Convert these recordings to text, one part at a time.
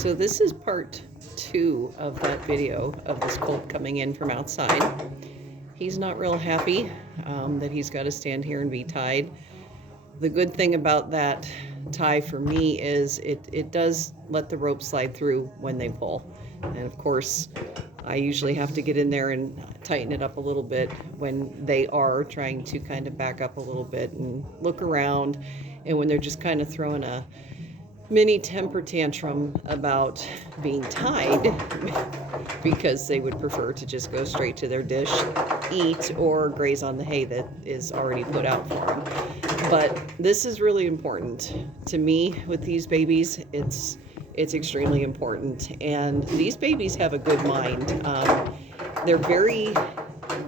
So this is part 2 of that video of this colt coming in from outside. He's not real happy that he's got to stand here and be tied. The good thing about that tie for me is it does let the rope slide through when they pull. And of course, I usually have to get in there and tighten it up a little bit when they are trying to kind of back up a little bit and look around, and when they're just kind of throwing a mini temper tantrum about being tied because they would prefer to just go straight to their dish, eat, or graze on the hay that is already put out for them. But this is really important to me with these babies. It's extremely important, and these babies have a good mind. They're very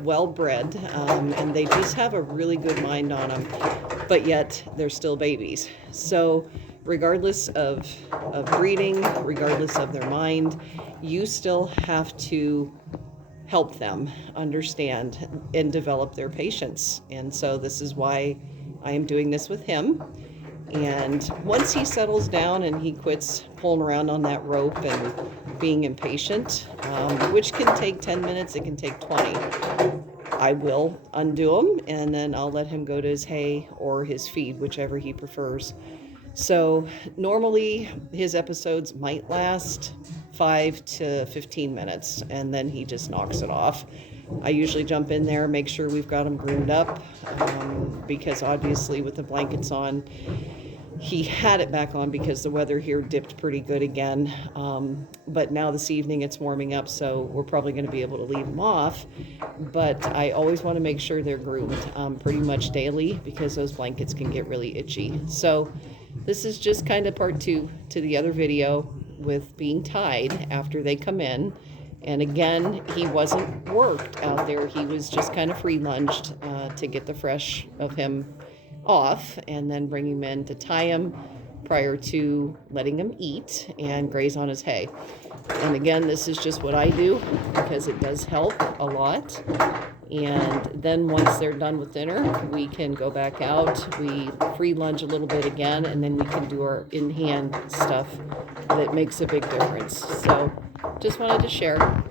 well bred, and they just have a really good mind on them, but yet they're still babies. So regardless of breeding, regardless of their mind, you still have to help them understand and develop their patience. And so this is why I am doing this with him. And once he settles down and he quits pulling around on that rope and being impatient, which can take 10 minutes, it can take 20, I will undo him, and then I'll let him go to his hay or his feed, whichever he prefers. So normally his episodes might last 5 to 15 minutes, and then he just knocks it off. I usually jump in there, make sure we've got him groomed up, because obviously with the blankets on, he had it back on because the weather here dipped pretty good again. But now this evening it's warming up, so we're probably going to be able to leave him off. But I always want to make sure they're groomed pretty much daily, because those blankets can get really itchy. So this is just kind of part 2 to the other video with being tied after they come in. And again, he wasn't worked out there. He was just kind of free lunged to get the fresh of him off, and then bring him in to tie him prior to letting him eat and graze on his hay. And again, this is just what I do because it does help a lot. And then once they're done with dinner, we can go back out, we free lunge a little bit again, and then we can do our in-hand stuff that makes a big difference. So just wanted to share.